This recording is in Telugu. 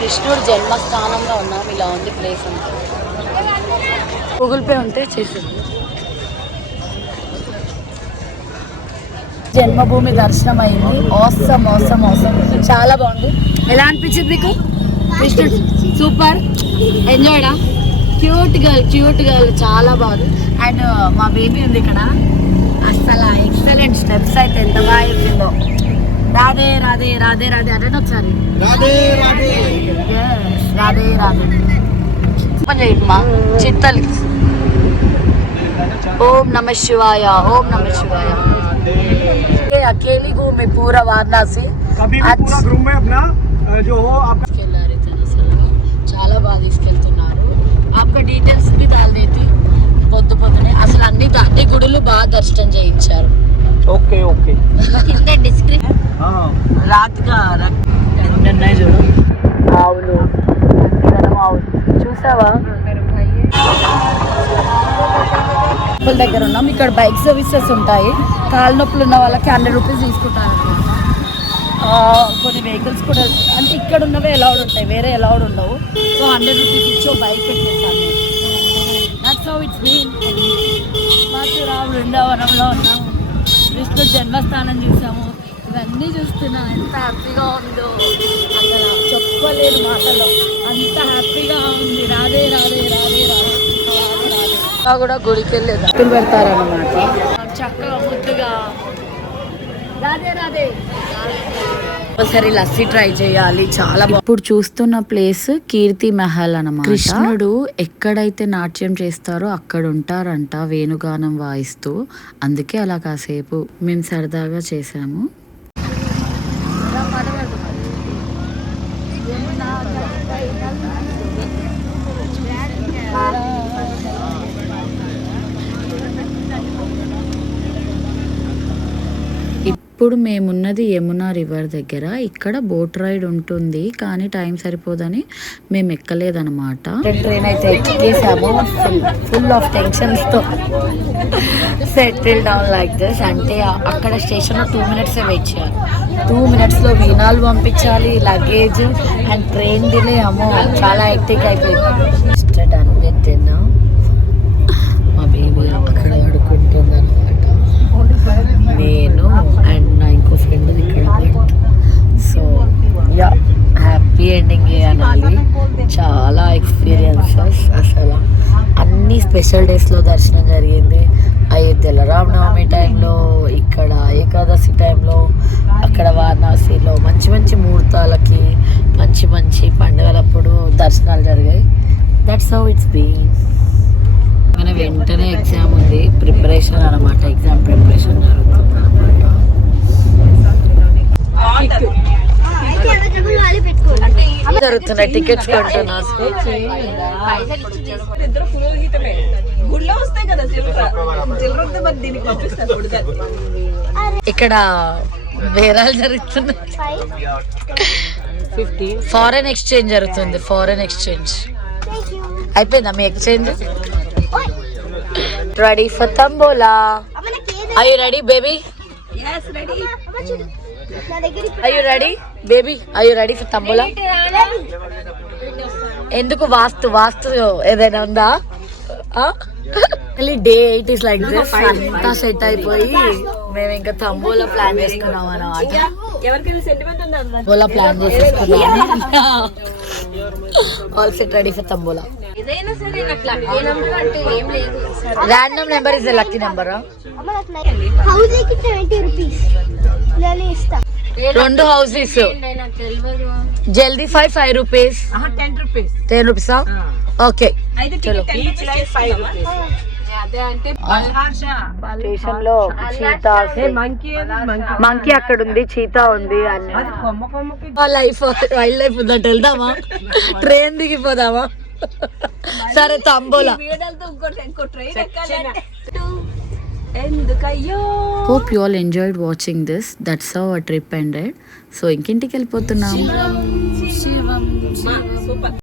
కృష్ణుడు జన్మస్థానంలో ఉన్నాం. ఇలా ఉంది ప్లేస్ అంతా. గూగుల్ పే ఉంటే చేసేది. జన్మభూమి దర్శనం అయింది. అవసరం అవసరం అవసరం చాలా బాగుంది. ఎలా అనిపించింది మీకు? కృష్ణుడు సూపర్ ఎంజాయ్డా. క్యూట్ గర్ల్ చాలా బాగుంది. అండ్ మా బేబీ ఉంది ఇక్కడ. అసలు ఎక్సలెంట్ స్టెప్స్ అయితే ఎంత బాగా చెప్పిందో. రాధే రాధే రాధే రాధే అంటే ఒకసారి రాధే రాధే రాధే రాధే చేయమ్మా. చిత్తలి ఓం నమ శివాయ ఓం నమ శివాయ. అకేలి घूमे पूरा वाराणसी. చాలా బాగా తీసుకెళ్తున్నారు. आपका డీటెయిల్స్ भी डाल देती. పొద్దునే అసలు అన్ని గుడులు బాగా దర్శనం చేయించారు. ఓకే ఓకే రాత్గా ఎన్ని ఉన్నాయి చూడు. ఆవులు ఆవులు చూసావా? దగ్గర ఉన్నాం. ఇక్కడ బైక్ సర్వీసెస్ ఉంటాయి. కాళ్ళ నొప్పులు ఉన్న వాళ్ళకి 100 రూపీస్ తీసుకుంటారు. కొన్ని వెహికల్స్ కూడా అంటే ఇక్కడ ఉన్నవే అలౌడ్ ఉంటాయి, వేరే అలౌడ్ ఉండవు. సో 100 రూపీస్ ఇచ్చి బైక్ పెట్టేస్తాను. That's how it's been. Mathura బృందావనంలో ఉన్నాము. కృష్ణుడు జన్మస్థానం చూసాము. ఇవన్నీ చూస్తున్నా ఎంత హ్యాపీగా ఉందో అసలు చెప్పలేదు మాటలో. అంత హ్యాపీగా ఉంది. రాధే రాధే రాధే రాధే కూడా గుడికి వెళ్ళేది పెడతారనమాట. చక్కగా ముద్దుగా రాధే రాధే. ఒకసారి లస్సీ ట్రై చేయాలి, చాలా బాగుంది. ఇప్పుడు చూస్తున్న ప్లేస్ కీర్తి మహల్ అన్నమాట. కృష్ణుడు ఎక్కడైతే నాట్యం చేస్తారో అక్కడ ఉంటారంట వేణుగానం వాయిస్తూ. అందుకే అలా కాసేపు మేము సరదాగా చేసాము. ఇప్పుడు మేమున్నది యమునా రివర్ దగ్గర. ఇక్కడ బోట్ రైడ్ ఉంటుంది కానీ టైం సరిపోదని మేము ఎక్కలేదన్నమాట. ట్రైన్ అయితే ఎక్కేసాము. ఫుల్ ఆఫ్ టెన్షన్స్తో సెటిల్ డౌన్ లైక్ దిస్. అంటే అక్కడ స్టేషన్లో 2 minutes వెయిట్ చేయాలి. 2 minutesలో వీణాలు పంపించాలి, లగేజ్ అండ్ ట్రైన్ డిలే. అమ్మో చాలా హెక్టిక్ అయిపోయింది. తిన్నా మా బేబీ అక్కడ ఆడుకుంటుంది అనమాట. నేను అండ్ నా ఇంకో ఫ్రెండ్ ఇక్కడ. సో యా హ్యాపీ ఎండింగ్ అనాలి. చాలా ఎక్స్పీరియన్సెస్. అసలు అన్ని స్పెషల్ డేస్లో దర్శనం జరిగింది. అయోధ్యలో రామనవమి టైంలో, ఇక్కడ ఏకాదశి టైంలో, అక్కడ వారణాసిలో మంచి మంచి ముహూర్తాలకి మంచి మంచి పండుగలప్పుడు దర్శనాలు జరిగాయి. That's how it's been. మన వెంటనే ఎగ్జామ్ ఉంది, ప్రిపరేషన్ అనమాట. ఎగ్జామ్ ప్రిపరేషన్ జరుగుతుంది అనమాట. జరుగుతున్నాయి టికెట్స్ కొంటున్నారు. ఇక్కడ బేరాలు జరుగుతున్నాయి. ఫారెన్ ఎక్స్చేంజ్ జరుగుతుంది. ఫారెన్ ఎక్స్చేంజ్ అయిపోయిందా మీ exchange? Ready for tambola. Are you ready baby? yes ready. are you ready baby? are you ready for tambola? ఎందుకు వాస్తు ఏదైనా ఉందా? Day 8 is like this. అంతా సెట్ అయిపోయి మేము ఇంకా తంబోలా ప్లాన్ చేసుకున్నాం అన్నమాట. తంబోలా ప్లాన్ చేసుకున్నాము. All set ready for tambola. Random number is lucky number. రెండు హౌసెస్ జల్దీ 5 rupees. 10 rupees. ఓకే చలో. స్టేషన్ లో చీతా మంకీ అక్కడ ఉంది, చీతా ఉంది. లైఫ్ వైల్డ్ లైఫ్ ఉందంటే వెళ్దామా? ట్రైన్ దిగిపోదామా? సరే tambola. Hope you all enjoyed watching this. That's how our trip ended. So ఇంకింటికి వెళ్ళిపోతున్నాం.